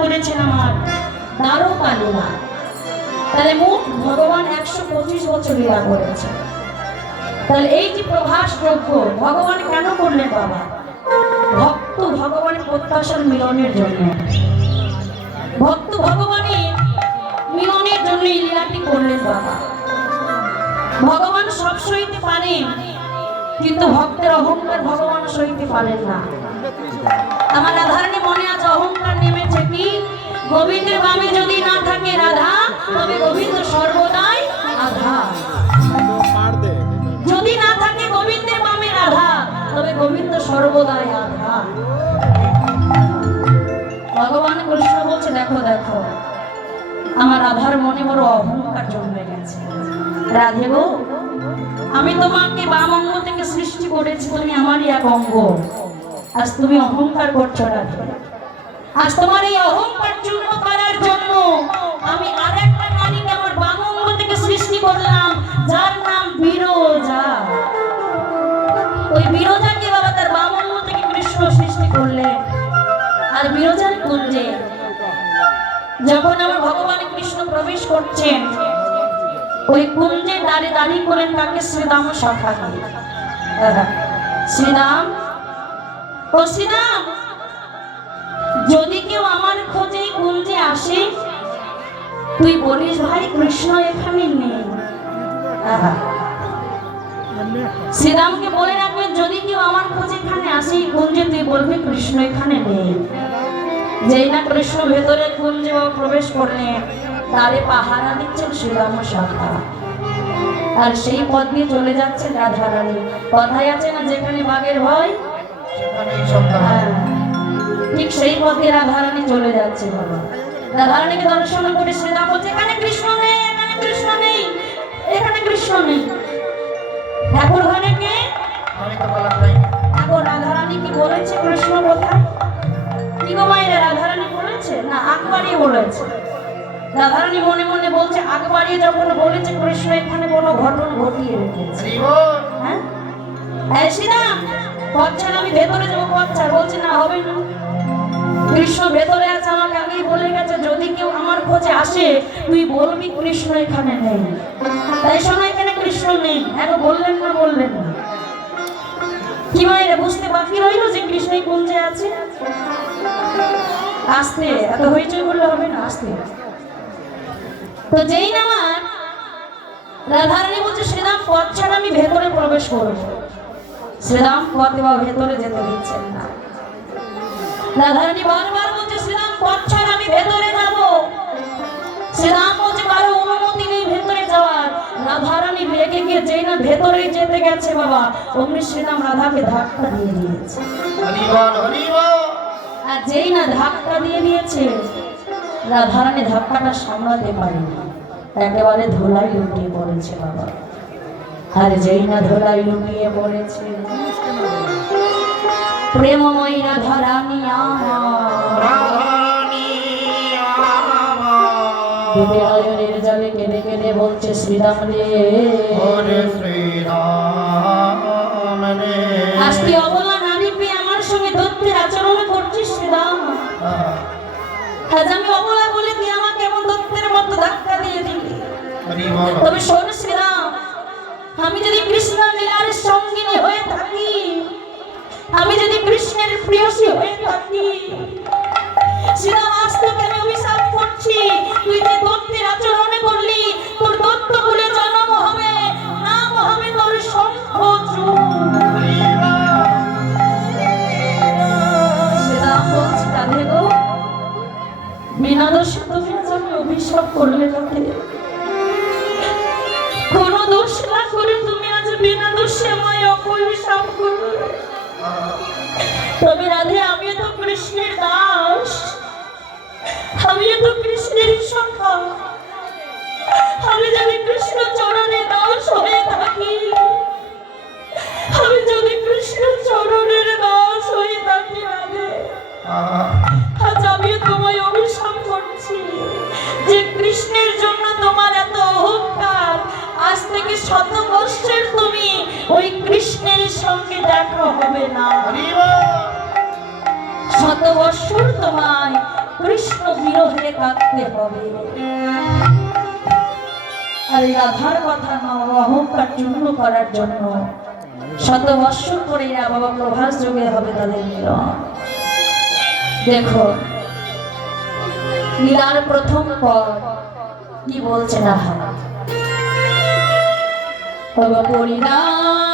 করেছেন আমার দ্বারকা লীলা তাহলে মোট ভগবান একশো পঁচিশ বছর লীলা করেছে। তাহলে এই যে প্রভাস যজ্ঞ ভগবান কেন করলেন বাবা? ভক্ত ভগবানের প্রত্যাশার মিলনের জন্য। ভক্ত ভগবানের মিলনের জন্য এই লীলাটি করলেন বাবা। ভগবান সব সইতে পারেন, কিন্তু ভক্তের অহংকার ভগবান সইতে পারেন না। আমার রাধারানী মনে আছে, অহংকার নেমেছে কি? গোবিন্দের বামে যদি না থাকে রাধা, তবে গোবিন্দ সর্বদাই আধা। যদি না থাকে গোবিন্দের বামে রাধা, তবে গোবিন্দ সর্বদাই আধা। ভগবান কৃষ্ণ বলছে, দেখো দেখো, আমার রাধার মনে বড় অহংকার জন্মে গেছে। রাধে গো, আমি তোমাকে বাম অঙ্গ থেকে সৃষ্টি করেছি, তুমি আমারই এক অঙ্গ। আজ তুমি অহংকার করছ না। আজ তোমার এই অহংকার চূর্ণ করার জন্য আমি আরেকটা নারীকে আমার বাম অঙ্গ থেকে সৃষ্টি করলাম, যার নাম বিরোজা। ওই বিরোজাকে বাবা? তার বাম অঙ্গ থেকে কৃষ্ণ সৃষ্টি করলে। আর বিরোজার কুঞ্জে যখন আমার ভগবান কৃষ্ণ প্রবেশ করছেন, ওই কুঞ্জে দাঁড়িয়ে দাঁড়িয়ে করেন তাকে শ্রীরাম সখা শ্রীরাম শ্রীরাম যদি কেউ আমার খোঁজে কুঞ্জে আসে, তুই বলিস, ভাই, কৃষ্ণ এখানে নেই। শ্রীরামকে বলে রাখবেন, যদি কেউ আমার খোঁজে এখানে আসে কুঞ্জে তুই বলবি, কৃষ্ণ এখানে নেই। যেই না কৃষ্ণ ভেতরে কুঞ্জে প্রবেশ করলেন তারে পাহারা দিচ্ছেন শ্রীরাম সখা আর সেই পথ দিয়ে চলে যাচ্ছে রাধারানী। কথাই আছে না, যেখানে বাঘের হ্যাঁ। ঠিক সেই পথে রাধারানী চলে যাচ্ছে বাবা। রাধারানীকে দর্শন করে শ্রীরাম বলছে এখানে কৃষ্ণ নেই এখানে কৃষ্ণ নেই এখানে কৃষ্ণ নেই। ঠাকুর ঘরে কে? ঠাকুর রাধারানী কি বলেছে কৃষ্ণ কোথায়? কি গো মায়েরা রাধারানী বলেছে? না আকবারই বলেছে। রাধারানী মনে মনে বলছে আকবারই যখন বলেছে কৃষ্ণ এখানে কোনো ঘটনা ঘটিয়ে রেখেছে। হ্যাঁ? এই শ্রীরাম। পথ ছাড়া আমি ভেতরে যাব পথ বলছে না, হবে না। কৃষ্ণ, ভেতরে আছে আমাকে। আগেই বলে গেছে, যদি কেউ আমার খোঁজে আসে, তুই বলবি কৃষ্ণ এখানে নেই। তাই শোনো, এখানে কৃষ্ণ নেই। এখন বললেন না বললেন না। কি মায়েরা, বুঝতে বাকি রইল যে কৃষ্ণই কুঞ্জে আছে? আসতে, এত হইচই করলে হবে না, আসতে। তো যেই না আমার রাধারানী বলছে শ্রীরাম পথ ছাড়া আমি ভেতরে প্রবেশ করব। শ্রীরাম পথে ভেতরে যেতে দিচ্ছেন না। রাধারানী বারবার বলছে শ্রীরাম পথ ছাড়া আমি ভেতরে যাব। শ্রীরাম বলছে কারও অনুমতি নেই ভেতরে যাওয়ার। রাধারানী রেগে গিয়ে যেই না ভেতরে যেতে গেছে বাবা অমনি শ্রীরাম রাধাকে ধাক্কা দিয়ে দিয়েছে। আর যেই না ধাক্কা দিয়ে দিয়েছে রাধারানী ধাক্কাটা সামলাতে পারেনি। একেবারে ধুলাই লুটিয়ে পড়েছে বাবা। আর যেই না ধুলাই লুটিয়ে পড়েছে প্রেমময়ী আমার। ডুবে নয়নের জলে কেঁদে কেঁদে বলছে শ্রীরাম রে। আজকে অবলা নারী পেয়ে আমার সঙ্গে দত্তের আচরণ করছিস শ্রীরাম। আজ আমি অবলা বলে তুই আমাকে এমন দত্তের মতো ধাক্কা দিয়ে দিলি। তবে শোন শ্রীরাম আমি যদি কৃষ্ণ লীলার সঙ্গিনী হয়ে থাকি, আমি যদি কৃষ্ণের প্রিয়সী হয়ে থাকি শ্রীরাম আজ আমি অভিশাপ করছি। তুই যে বৎসর তোমায়, কৃষ্ণ হয়ে কাঁদতে হবে। আর রাধার কথা অহংকার চূর্ণ করার জন্য শত বাবা প্রভাস যোগে হবে তাদের মিলন। দেখো প্রথম পদ কি বলছে না বাবা পরিবার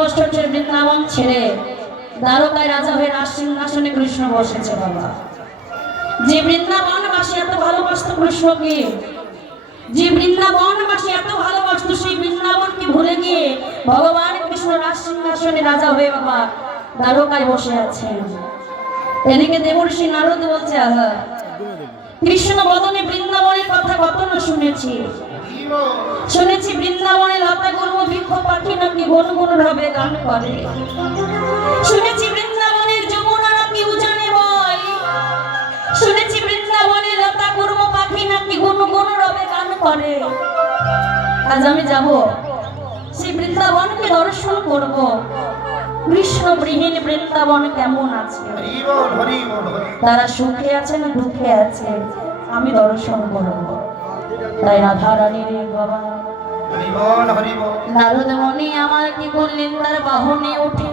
বছর বৃন্দাবন ছেড়ে দ্বারকায় রাজা হয়ে রাজ সিংহাসনে কৃষ্ণ বসেছে বাবা। যে বৃন্দাবনবাসী এত ভালোবাসতো কৃষ্ণকে, যে বৃন্দাবনবাসী এত ভালোবাসত সেই বৃন্দাবনকে ভুলে গিয়ে ভগবান কৃষ্ণ রাজ সিংহাসনে রাজা হয়ে বাবা দ্বারকায় বসে আছেন। এদিকে দেবর্ষি নারদ বলছে, আহা, কৃষ্ণ বদনে বৃন্দাবনের কথা কত না শুনেছি। শুনেছি বৃন্দাবনে লতা গুর্ম বৃক্ষ পাখি নাকি গুন গুন রবে গান করে। শুনেছি বৃন্দাবনের যমুনা নাকি উজানে বয়। শুনেছি বৃন্দাবনে লতা গুর্ম পাখি নাকি গুন গুন রবে গান করে। আজ আমি যাব সেই বৃন্দাবনকে দর্শন করব। কৃষ্ণ গৃহীন বৃন্দাবন কেমন আছে? তারা সুখে আছে না দুঃখে আছে আমি দর্শন করব। তাই রাধা রানীর এই নারদ মনি আমার কি করলেন? তার বাহনে উঠে।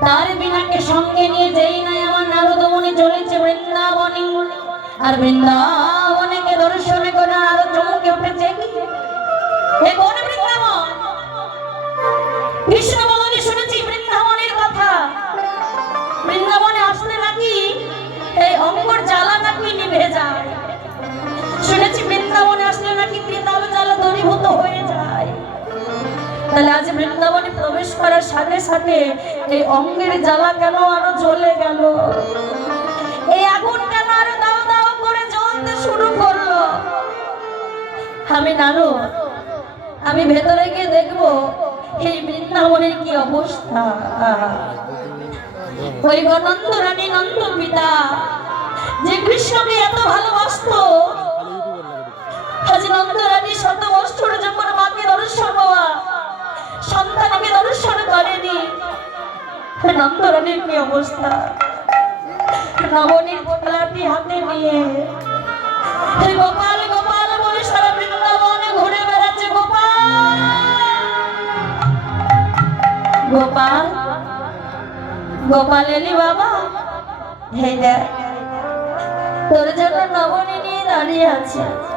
তার বিনাকে সঙ্গে নিয়ে যেই নাই আমার নারদ মনি চলেছে বৃন্দাবনে। আর বৃন্দাবনে দর্শনে করে আরও চমকে উঠেছে কি? সাথে সাথে এই অঙ্গের জ্বালা কেন আরও জ্বলে গেল? এই আগুন কেন আরও দাও দাও করে জ্বলতে শুরু করল? আমি নানু, আমি ভেতরে গিয়ে দেখব, এই বৃন্দাবনের কি অবস্থা? ওই গণন্দ রানী নন্দ পিতা, যে কৃষ্ণকে এত ভালোবাসতো, আজ নন্দ রানী শত বছর যখন মাকে দর্শন পাওয়া সন্তানকে দর্শন করেনি। নন্দ রানীর কি অবস্থা? নবনীর পোটলাটি হাতে নিয়ে। গোপাল গোপাল, বলে সারা বৃন্দাবনে ঘুরে বেড়াচ্ছে গোপাল। গোপাল গোপাল এলি বাবা। হে দেখ, তোর জন্য নবনী নিয়ে দাঁড়িয়ে আছে।